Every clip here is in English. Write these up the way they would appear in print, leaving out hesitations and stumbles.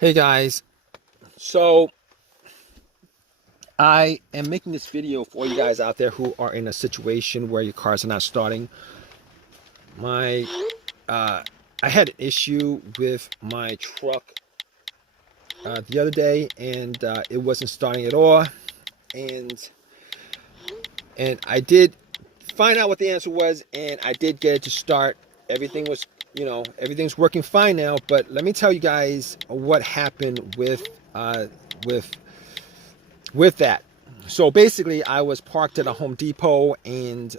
Hey guys, so I am making this video for you guys out there who are in a situation where your cars are not starting. My, uh, I had an issue with my truck the other day, and it wasn't starting at all. And I did find out what the answer was, and I did get it to start. Everything was, everything's working fine now. But let me tell you guys what happened with with that. So basically, I was parked at a Home Depot and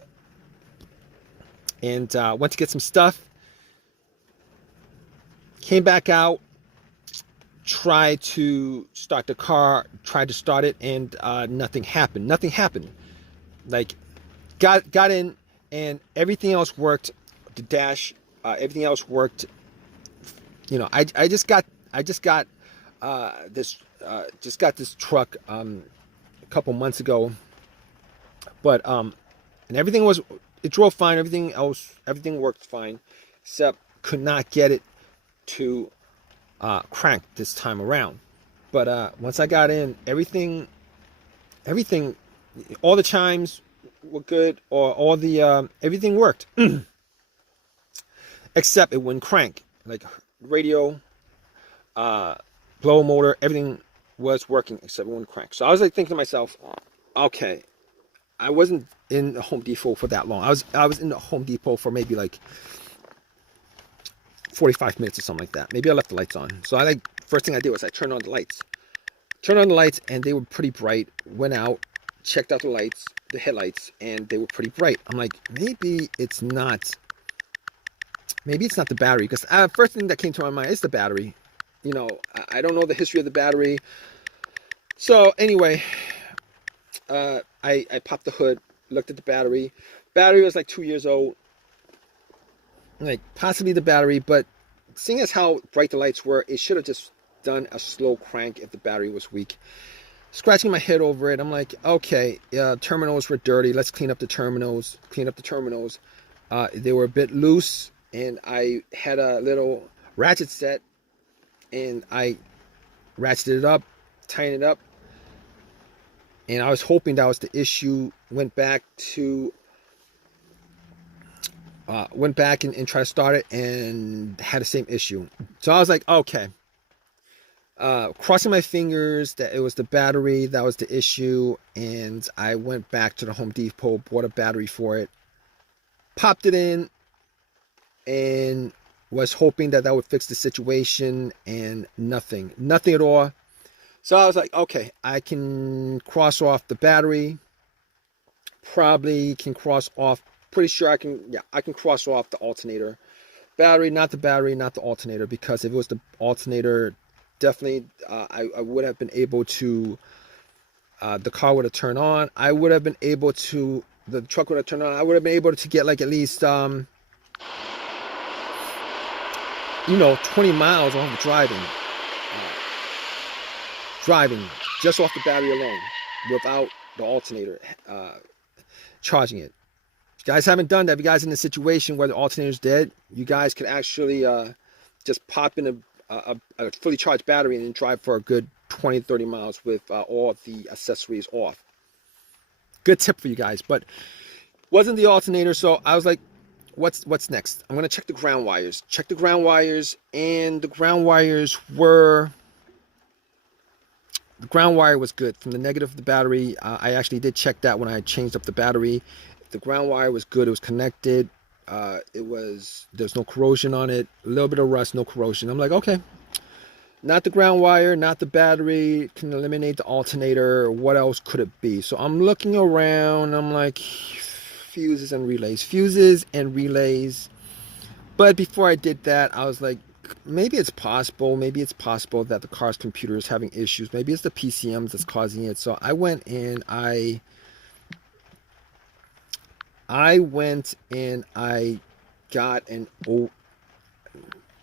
went to get some stuff. Came back out, tried to start the car, tried to start it, and nothing happened. Nothing happened. Like got in, and everything else worked. The dash, everything else worked. I just got this truck a couple months ago, but and it drove fine. Everything worked fine, except could not get it to crank this time around. But once I got in, everything, all the chimes were good, or all the everything worked, except it wouldn't crank. Like radio, uh, blower motor, everything was working except it wouldn't crank. So I was like thinking to myself, okay, I wasn't in the Home Depot for that long. I was in the Home Depot for maybe like 45 minutes or something like that. Maybe I left the lights on. So first thing I did was I turned on the lights. Turned on the lights, and they were pretty bright. Went out, checked out the lights, the headlights, and they were pretty bright. I'm like, maybe it's not the battery, because first thing that came to my mind is the battery. I don't know the history of the battery. So anyway, I popped the hood, looked at the battery. Battery was like 2 years old. Like possibly the battery, but seeing as how bright the lights were, it should have just done a slow crank if the battery was weak. Scratching my head over it, I'm like, okay, terminals were dirty. Let's clean up the terminals. They were a bit loose, and I had a little ratchet set, and I ratcheted it up, tightened it up, and I was hoping that was the issue. Went back and tried to start it, and had the same issue. So I was like, okay. Crossing my fingers that it was the battery that was the issue, and I went back to the Home Depot, bought a battery for it, popped it in, and was hoping that would fix the situation, and nothing at all. So I was like, okay, I can cross off the battery, probably can cross off, pretty sure I can cross off the alternator. Battery, not the alternator, because if it was the alternator, definitely I would have been able to, the car would have turned on. The truck would have turned on. I would have been able to get like at least 20 miles off of driving just off the battery alone, without the alternator charging it. If you guys haven't done that, if you guys in a situation where the alternator is dead, you guys could actually just pop in a fully charged battery and then drive for a good 20 30 miles with all the accessories off. Good tip for you guys. But wasn't the alternator, so I was like, what's next? I'm gonna check the ground wires. And the ground wire was good from the negative of the battery. I actually did check that when I changed up the battery. The ground wire was good. It was connected. There's no corrosion on it. A little bit of rust, no corrosion. I'm like, okay, not the ground wire, not the battery. Can eliminate the alternator. What else could it be? So I'm looking around. I'm like, fuses and relays. But before I did that, I was like, maybe it's possible that the car's computer is having issues. Maybe it's the PCMs that's causing it. So I went and I got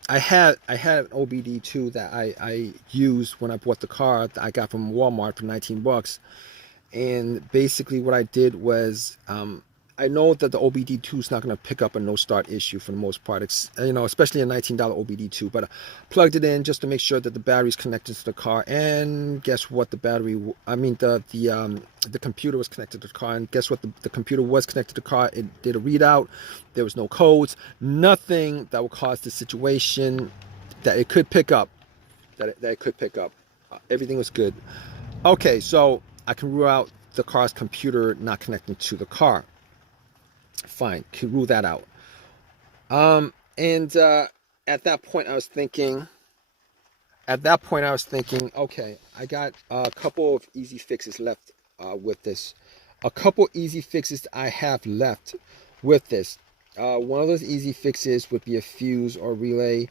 I had an OBD2 that I used when I bought the car that I got from Walmart for $19. And basically what I did was I know that the OBD2 is not going to pick up a no start issue for the most part. It's, you know, especially a $19 OBD2. But I plugged it in just to make sure that the battery's connected to the car. And guess what? The computer was connected to the car. And guess what? The computer was connected to the car. It did a readout. There was no codes. Nothing that would cause the situation that it could pick up. That it could pick up. Everything was good. Okay, so I can rule out the car's computer not connecting to the car. Fine, can rule that out. At that point I was thinking, okay, I got a couple of easy fixes left with this. A couple easy fixes I have left with this. One of those easy fixes would be a fuse or relay.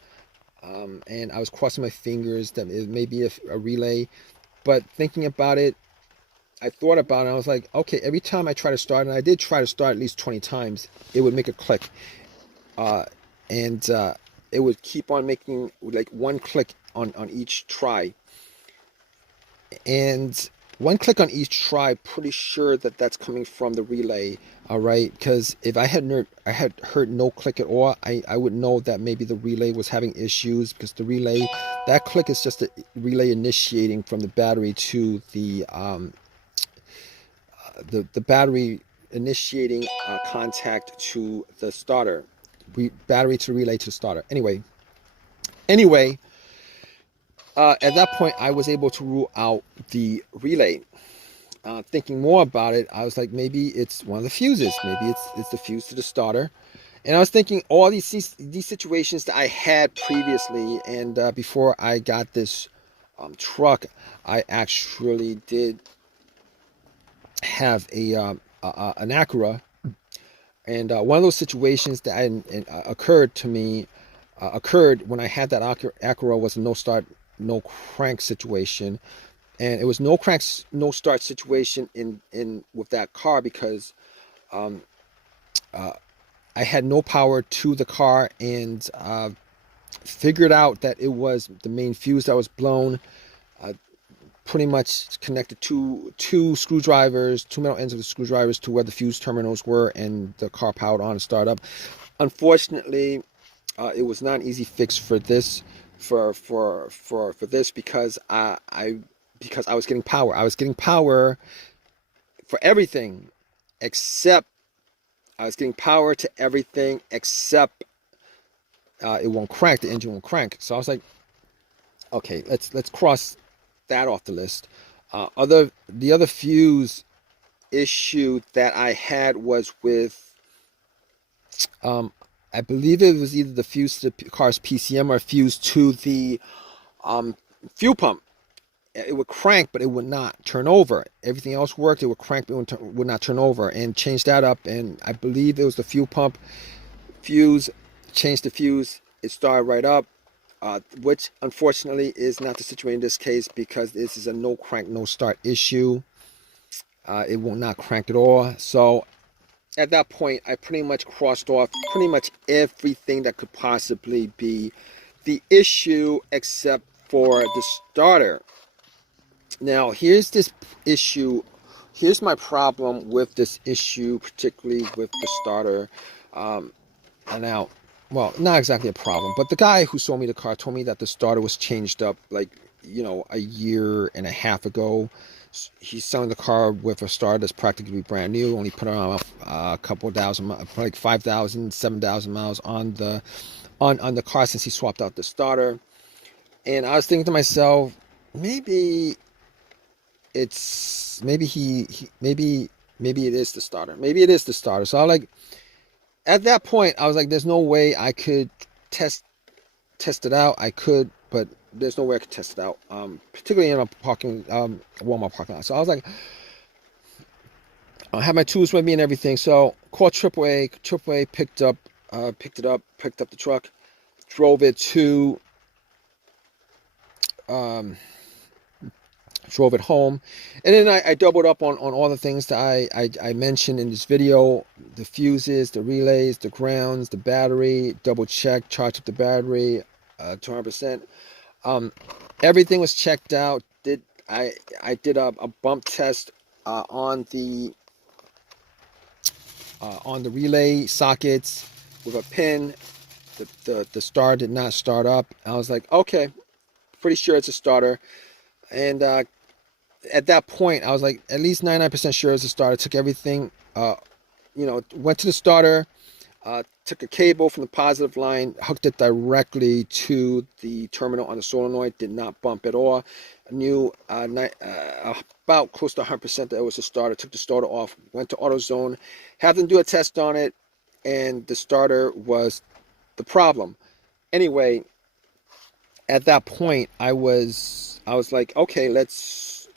And I was crossing my fingers that it may be a relay. But thinking about it, I thought about it, and I was like, okay, every time I try to start, and I did try to start at least 20 times, it would make a click. It would keep on making like one click on each try. And one click on each try, pretty sure that that's coming from the relay, all right? Because if I had heard no click at all, I would know that maybe the relay was having issues, because the relay, that click is just a relay initiating from the battery to the battery initiating contact to the starter, battery to relay to the starter. Anyway, at that point, I was able to rule out the relay. Thinking more about it, I was like, maybe it's one of the fuses. Maybe it's the fuse to the starter. And I was thinking all these situations that I had previously, and before I got this truck, I actually did have an Acura, and one of those situations that occurred when I had that Acura was a no start, no crank situation, and it was no crank, no start situation in with that car because I had no power to the car, and figured out that it was the main fuse that was blown. Pretty much connected two screwdrivers, two metal ends of the screwdrivers to where the fuse terminals were, and the car powered on and started up. Unfortunately, it was not an easy fix for this, for this, because I was getting power. I was getting power for everything except it won't crank. The engine won't crank. So I was like, okay, let's cross that off the list. The other fuse issue that I had was with I believe it was either the fuse to the car's PCM or fuse to the fuel pump. It would crank, but it would not turn over. Everything else worked. It would crank, but it would not turn over. And changed that up, and I believe it was the fuel pump fuse. Changed the fuse. It started right up. Which unfortunately is not the situation in this case, because this is a no crank, no start issue. It will not crank at all. So at that point, I pretty much crossed off pretty much everything that could possibly be the issue except for the starter. Now, here's this issue. Here's my problem with this issue, particularly with the starter. Now, well, not exactly a problem, but the guy who sold me the car told me that the starter was changed up like, a year and a half ago. He's selling the car with a starter that's practically brand new. Only put on a couple thousand, like 5,000, 7,000 miles on the car since he swapped out the starter. And I was thinking to myself, maybe it is the starter. Maybe it is the starter. So I like, at that point, I was like, there's no way I could test it out. I could, but there's no way I could test it out, particularly in a Walmart parking lot. So I was like, I have my tools with me and everything. So called AAA. AAA picked up the truck, drove it home, and then I doubled up on all the things that I mentioned in this video: the fuses, the relays, the grounds, the battery. Double checked, charged up the battery 200%. Everything was checked out. I did a bump test on the on the relay sockets with a pin. The starter did not start up. I was like, okay, pretty sure it's a starter. And at that point, I was like, at least 99% sure it's a starter. Took everything, went to the starter, took a cable from the positive line, hooked it directly to the terminal on the solenoid, did not bump at all. I knew about close to 100% that it was a starter. Took the starter off, went to AutoZone, had them do a test on it, and the starter was the problem. Anyway, at that point, I was like, okay, let's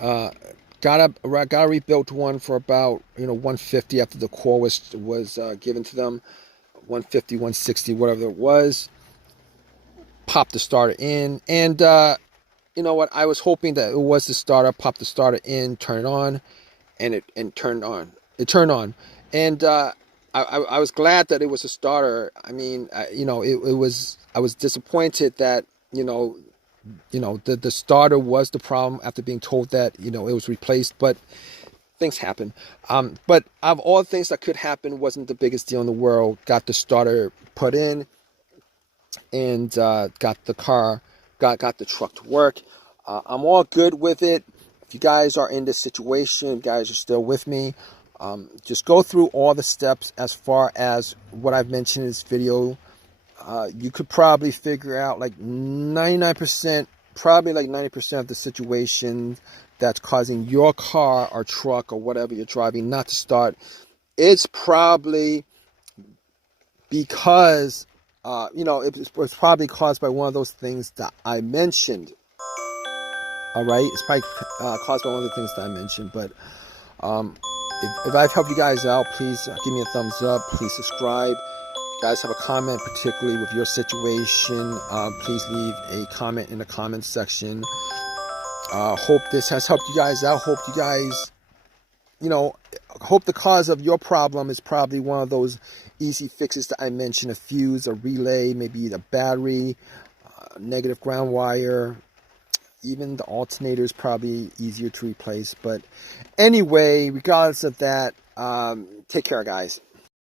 got a rebuilt one for about 150 after the core was given to them, 150, 160, whatever it was. Popped the starter in, and you know what? I was hoping that it was the starter. Popped the starter in, turned it on, and it turned on. It turned on, and I was glad that it was a starter. I mean, it was. I was disappointed that the starter was the problem after being told that it was replaced, but things happen. But of all the things that could happen, wasn't the biggest deal in the world. Got the starter put in, and got the truck to work. I'm all good with it. If you guys are in this situation, you guys are still with me, just go through all the steps as far as what I've mentioned in this video. You could probably figure out like 99%, probably like 90% of the situation that's causing your car or truck or whatever you're driving not to start. It's probably because, it was probably caused by one of those things that I mentioned. All right, it's probably caused by one of the things that I mentioned. But if I've helped you guys out, please give me a thumbs up. Please subscribe. If you guys have a comment, particularly with your situation, please leave a comment in the comment section. Hope this has helped you guys out. Hope you guys, hope the cause of your problem is probably one of those easy fixes that I mentioned: a fuse, a relay, maybe the battery, negative ground wire. Even the alternator is probably easier to replace. But anyway, regardless of that, take care, guys.